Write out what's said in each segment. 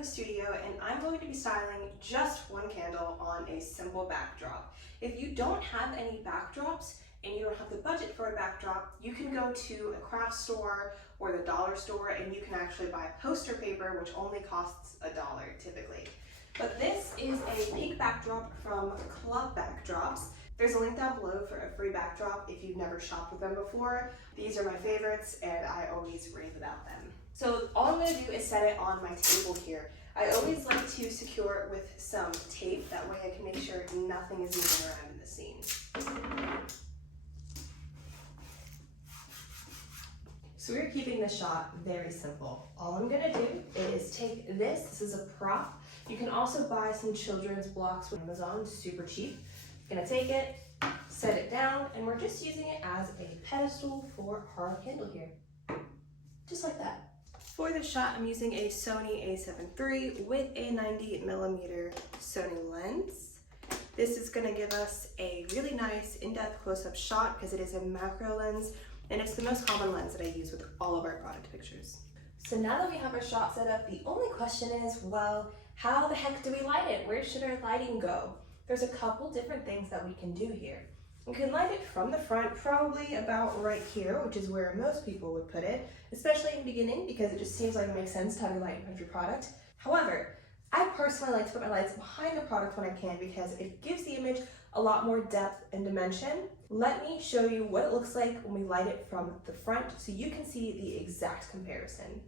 the studio and I'm going to be styling just one candle on a simple backdrop. If you don't have any backdrops and you don't have the budget for a backdrop, you can go to a craft store or the dollar store and you can actually buy poster paper, which only costs $1 typically. But this is a pink backdrop from Club Backdrops. There's a link down below for a free backdrop if you've never shopped with them before. These are my favorites and I always rave about them. So all I'm going to do is set it on my table here. I always like to secure it with some tape, that way I can make sure nothing is moving around in the scene. So we're keeping this shot very simple. All I'm going to do is take this is a prop. You can also buy some children's blocks with Amazon, super cheap. I'm going to take it, set it down, and we're just using it as a pedestal for our candle here. Just like that. For this shot, I'm using a Sony a7 III with a 90mm Sony lens. This is going to give us a really nice in-depth close-up shot because it is a macro lens, and it's the most common lens that I use with all of our product pictures. So now that we have our shot set up, the only question is, well, how the heck do we light it? Where should our lighting go? There's a couple different things that we can do here. We can light it from the front, probably about right here, which is where most people would put it, especially in the beginning, because it just seems like it makes sense to have your light in front of your product. However, I personally like to put my lights behind the product when I can because it gives the image a lot more depth and dimension. Let me show you what it looks like when we light it from the front so you can see the exact comparison.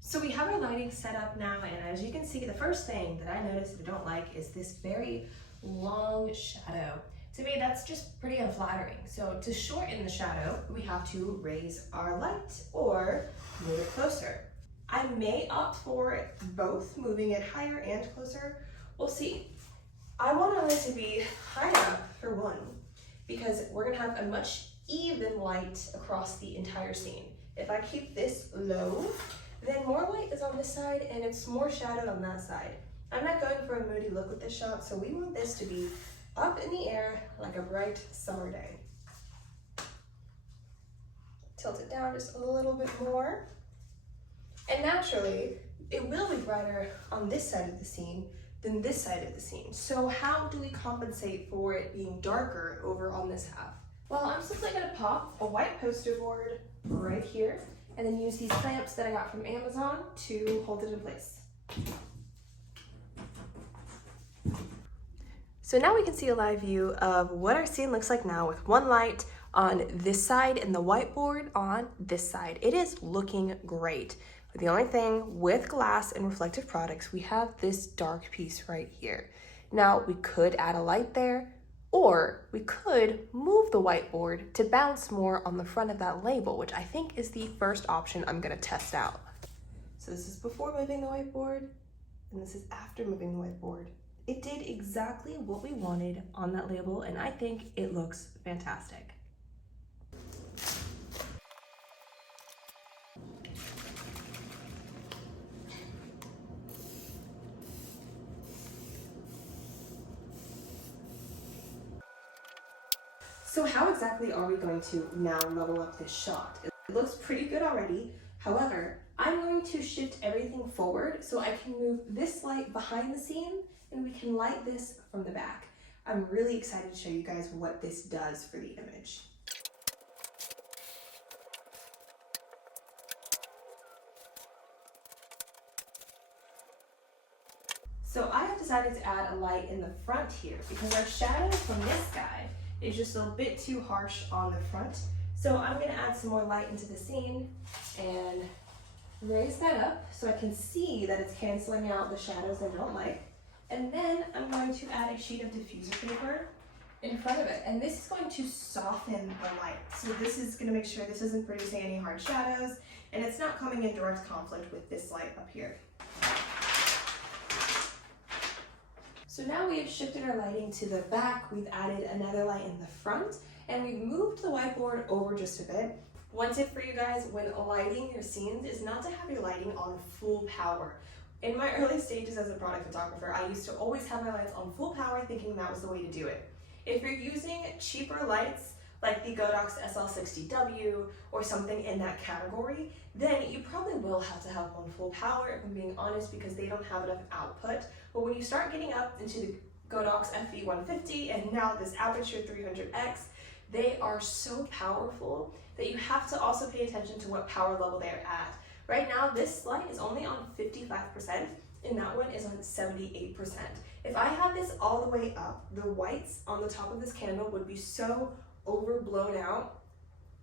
So we have our lighting set up now, and as you can see, the first thing that I noticed that I don't like is this very long shadow. To me, that's just pretty unflattering. So to shorten the shadow, we have to raise our light or move it closer. I may opt for both, moving it higher and closer. We'll see. I want it to be high up for one, because we're gonna have a much even light across the entire scene. If I keep this low, then more light is on this side and it's more shadowed on that side. I'm not going for a moody look with this shot, so we want this to be up in the air like a bright summer day. Tilt it down just a little bit more. And naturally, it will be brighter on this side of the scene than this side of the scene. So how do we compensate for it being darker over on this half? Well, I'm simply gonna pop a white poster board right here and then use these clamps that I got from Amazon to hold it in place. So now we can see a live view of what our scene looks like now with one light on this side and the whiteboard on this side. It is looking great. But the only thing with glass and reflective products, we have this dark piece right here. Now we could add a light there, or we could move the whiteboard to bounce more on the front of that label, which I think is the first option I'm gonna test out. So this is before moving the whiteboard, and this is after moving the whiteboard. It did exactly what we wanted on that label, and I think it looks fantastic. So how exactly are we going to now level up this shot? It looks pretty good already. However, I'm going to shift everything forward so I can move this light behind the scene and we can light this from the back. I'm really excited to show you guys what this does for the image. So I have decided to add a light in the front here because our shadow from this guy is just a bit too harsh on the front. So I'm gonna add some more light into the scene and raise that up so I can see that it's canceling out the shadows I don't like. And then I'm going to add a sheet of diffuser paper in front of it. And this is going to soften the light. So this is gonna make sure this isn't producing any hard shadows and it's not coming in direct conflict with this light up here. So now we have shifted our lighting to the back, we've added another light in the front, and we've moved the whiteboard over just a bit. One tip for you guys when lighting your scenes is not to have your lighting on full power. In my early stages as a product photographer, I used to always have my lights on full power thinking that was the way to do it. If you're using cheaper lights like the Godox SL60W or something in that category, then you probably will have to have one full power, if I'm being honest, because they don't have enough output. But when you start getting up into the Godox FE150 and now this Aperture 300X, they are so powerful that you have to also pay attention to what power level they're at. Right now, this light is only on 55%, and that one is on 78%. If I had this all the way up, the whites on the top of this candle would be so overblown out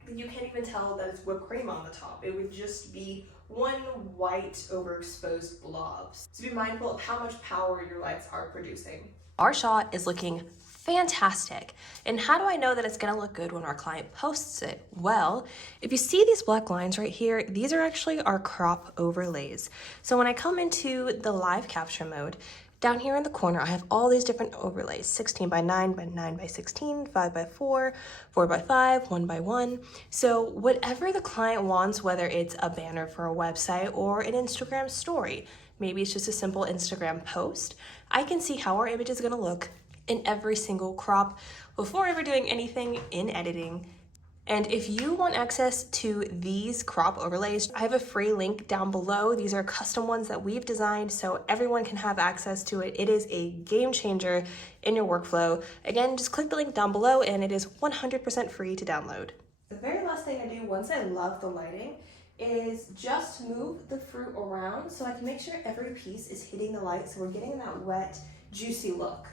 that you can't even tell that it's whipped cream on the top. It would just be one white overexposed blob. So be mindful of how much power your lights are producing. Our shot is looking fantastic. And how do I know that it's gonna look good when our client posts it? Well, if you see these black lines right here, these are actually our crop overlays. So when I come into the live capture mode, down here in the corner, I have all these different overlays, 16 by 9 by 9 by 16, 5 by 4, 4 by 5, 1 by 1. So whatever the client wants, whether it's a banner for a website or an Instagram story, maybe it's just a simple Instagram post, I can see how our image is gonna look in every single crop before ever doing anything in editing. And if you want access to these crop overlays, I have a free link down below. These are custom ones that we've designed so everyone can have access to it. It is a game changer in your workflow. Again, just click the link down below and it is 100% free to download. The very last thing I do once I love the lighting is just move the fruit around so I can make sure every piece is hitting the light so we're getting that wet, juicy look.